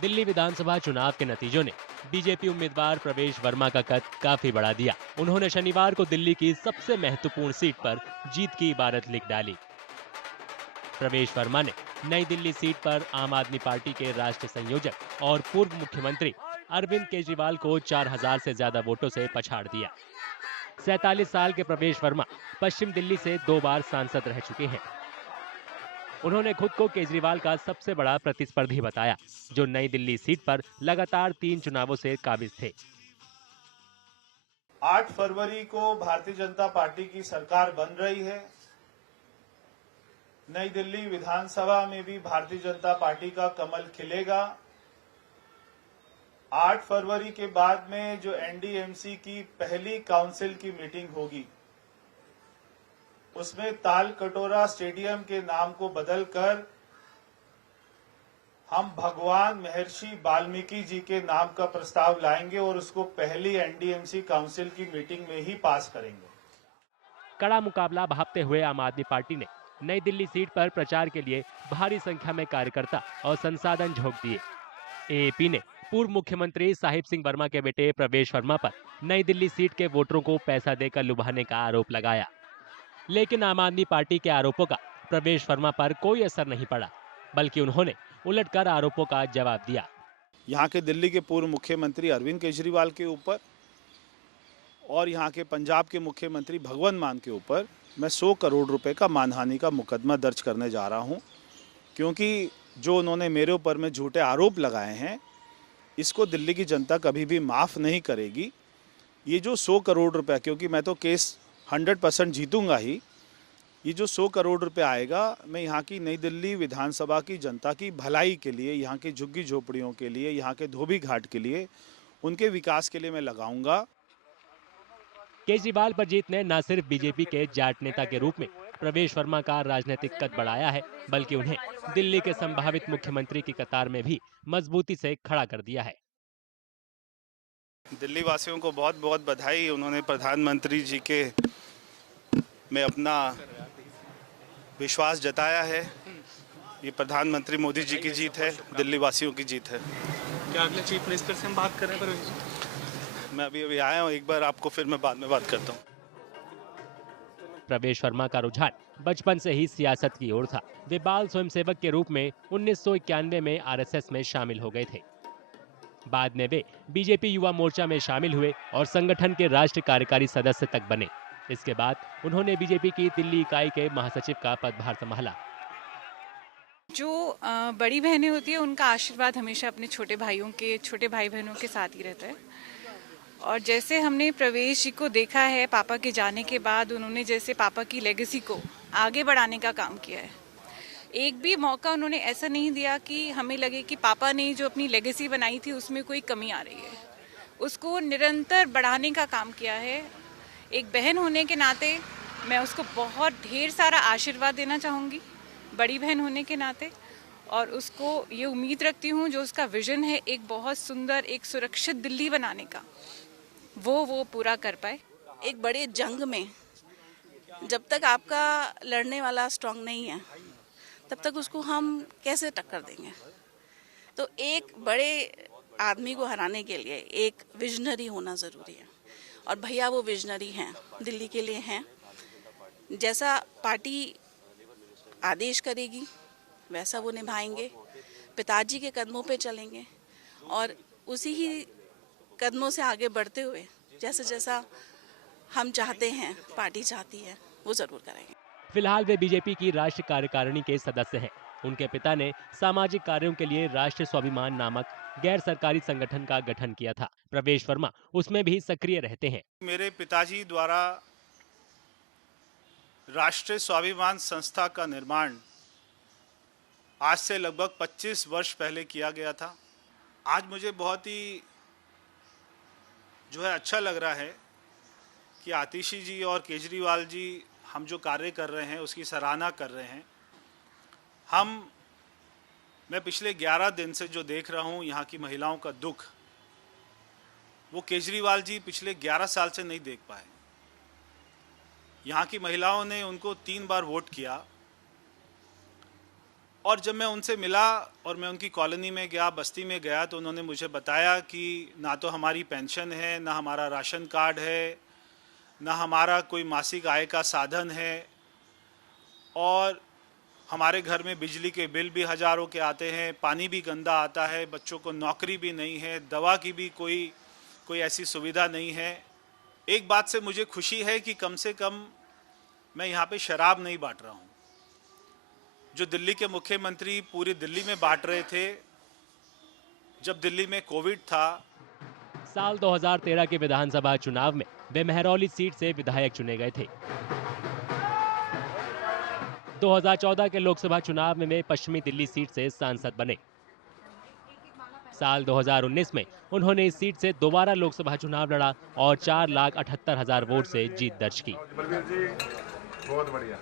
दिल्ली विधानसभा चुनाव के नतीजों ने बीजेपी उम्मीदवार प्रवेश वर्मा का कद काफी बढ़ा दिया। उन्होंने शनिवार को दिल्ली की सबसे महत्वपूर्ण सीट पर जीत की इबारत लिख डाली। प्रवेश वर्मा ने नई दिल्ली सीट पर आम आदमी पार्टी के राष्ट्रीय संयोजक और पूर्व मुख्यमंत्री अरविंद केजरीवाल को 4000 से ज्यादा वोटों से पछाड़ दिया। 47 साल के प्रवेश वर्मा पश्चिम दिल्ली से 2 बार सांसद रह चुके हैं। उन्होंने खुद को केजरीवाल का सबसे बड़ा प्रतिस्पर्धी बताया, जो नई दिल्ली सीट पर लगातार 3 चुनावों से काबिज थे। 8 फरवरी को भारतीय जनता पार्टी की सरकार बन रही है। नई दिल्ली विधानसभा में भी भारतीय जनता पार्टी का कमल खिलेगा। 8 फरवरी के बाद में जो एनडीएमसी की पहली काउंसिल की मीटिंग होगी, उसमें ताल कटोरा स्टेडियम के नाम को बदलकर हम भगवान महर्षि वाल्मीकि जी के नाम का प्रस्ताव लाएंगे और उसको पहली एनडीएमसी काउंसिल की मीटिंग में ही पास करेंगे। कड़ा मुकाबला भापते हुए आम आदमी पार्टी ने नई दिल्ली सीट पर प्रचार के लिए भारी संख्या में कार्यकर्ता और संसाधन झोंक दिए। एएपी ने पूर्व मुख्यमंत्री साहिब सिंह वर्मा के बेटे प्रवेश वर्मा पर नई दिल्ली सीट के वोटरों को पैसा देकर लुभाने का आरोप लगाया, लेकिन आम आदमी पार्टी के आरोपों का प्रवेश वर्मा पर कोई असर नहीं पड़ा, बल्कि उन्होंने उलटकर आरोपों का जवाब दिया। यहाँ के दिल्ली के पूर्व मुख्यमंत्री अरविंद केजरीवाल के ऊपर और यहाँ के पंजाब के मुख्यमंत्री भगवंत मान के ऊपर मैं 100 करोड़ रुपए का मानहानि का मुकदमा दर्ज करने जा रहा हूँ, क्योंकि जो उन्होंने मेरे ऊपर में झूठे आरोप लगाए हैं, इसको दिल्ली की जनता कभी भी माफ़ नहीं करेगी। ये जो 100 करोड़ रुपए, क्योंकि मैं तो केस 100% जीतूंगा ही, ये जो 100 करोड़ रुपए आएगा, मैं यहाँ की नई दिल्ली विधानसभा की जनता की भलाई के लिए, यहाँ की झुग्गी झोपड़ियों के लिए, यहाँ के धोबी घाट के लिए, उनके विकास के लिए मैं लगाऊंगा। केजरीवाल पर जीत ने न सिर्फ बीजेपी के जाट नेता के रूप में प्रवेश वर्मा का राजनीतिक कद बढ़ाया है, बल्कि उन्हें दिल्ली के संभावित मुख्यमंत्री की कतार में भी मजबूती से खड़ा कर दिया है। दिल्ली वासियों को बहुत बहुत बधाई। उन्होंने प्रधानमंत्री जी के में अपना विश्वास जताया है। ये प्रधानमंत्री मोदी जी की जीत है, दिल्ली वासियों की जीत है। क्या अगले चीफ मिनिस्टर से हम बात कर रहे हैं? मैं अभी आया हूँ, एक बार आपको फिर मैं बाद में बात करता हूँ। प्रवेश वर्मा का रुझान बचपन से ही सियासत की ओर था। वे बाल स्वयंसेवक के रूप में 1991 में आरएसएस में शामिल हो गए थे। बाद में वे बीजेपी युवा मोर्चा में शामिल हुए और संगठन के राष्ट्रीय कार्यकारी सदस्य तक बने। इसके बाद उन्होंने बीजेपी की दिल्ली इकाई के महासचिव का पदभार संभाला। जो बड़ी बहनें होती है, उनका आशीर्वाद हमेशा अपने छोटे भाई बहनों के साथ ही रहता है। और जैसे हमने प्रवेश जी को देखा है, पापा के जाने के बाद उन्होंने जैसे पापा की लेगेसी को आगे बढ़ाने का काम किया है। एक भी मौका उन्होंने ऐसा नहीं दिया कि हमें लगे कि पापा ने जो अपनी लेगेसी बनाई थी उसमें कोई कमी आ रही है। उसको निरंतर बढ़ाने का काम किया है। एक बहन होने के नाते मैं उसको बहुत ढेर सारा आशीर्वाद देना चाहूँगी, बड़ी बहन होने के नाते। और उसको ये उम्मीद रखती हूँ, जो उसका विजन है एक बहुत सुंदर, एक सुरक्षित दिल्ली बनाने का, वो पूरा कर पाए। एक बड़े जंग में जब तक आपका लड़ने वाला स्ट्रांग नहीं है, तब तक उसको हम कैसे टक्कर देंगे। तो एक बड़े आदमी को हराने के लिए एक विजनरी होना ज़रूरी है, और भैया वो विजनरी हैं, दिल्ली के लिए हैं। जैसा पार्टी आदेश करेगी वैसा वो निभाएंगे, पिताजी के कदमों पे चलेंगे और उसी ही कदमों से आगे बढ़ते हुए जैसा जैसा हम चाहते हैं, पार्टी चाहती है, वो ज़रूर करेंगे। फिलहाल वे बीजेपी की राष्ट्रीय कार्यकारिणी के सदस्य हैं। उनके पिता ने सामाजिक कार्यों के लिए राष्ट्रीय स्वाभिमान नामक गैर सरकारी संगठन का गठन किया था। प्रवेश वर्मा उसमें भी सक्रिय रहते हैं। मेरे पिताजी द्वारा राष्ट्रीय स्वाभिमान संस्था का निर्माण आज से लगभग 25 वर्ष पहले किया गया था। आज मुझे बहुत ही अच्छा लग रहा है कि आतिशी जी और केजरीवाल जी हम जो कार्य कर रहे हैं उसकी सराहना कर रहे हैं। मैं पिछले 11 दिन से जो देख रहा हूँ यहाँ की महिलाओं का दुख, वो केजरीवाल जी पिछले 11 साल से नहीं देख पाए। यहाँ की महिलाओं ने उनको 3 बार वोट किया, और जब मैं उनसे मिला और मैं उनकी कॉलोनी में गया, बस्ती में गया, तो उन्होंने मुझे बताया कि ना तो हमारी पेंशन है, ना हमारा राशन कार्ड है, ना हमारा कोई मासिक आय का साधन है, और हमारे घर में बिजली के बिल भी हज़ारों के आते हैं, पानी भी गंदा आता है, बच्चों को नौकरी भी नहीं है, दवा की भी कोई ऐसी सुविधा नहीं है। एक बात से मुझे खुशी है कि कम से कम मैं यहाँ पे शराब नहीं बांट रहा हूँ। जो दिल्ली के मुख्यमंत्री पूरी दिल्ली में बांट रहे थे जब दिल्ली में कोविड था। साल 2013 के विधानसभा चुनाव में वे महरौली सीट से विधायक चुने गए थे। 2014 के लोकसभा चुनाव में वे पश्चिमी दिल्ली सीट से सांसद बने। साल 2019 में उन्होंने इस सीट से दोबारा लोकसभा चुनाव लड़ा और 4,78,000 वोट से जीत दर्ज की। बहुत बढ़िया।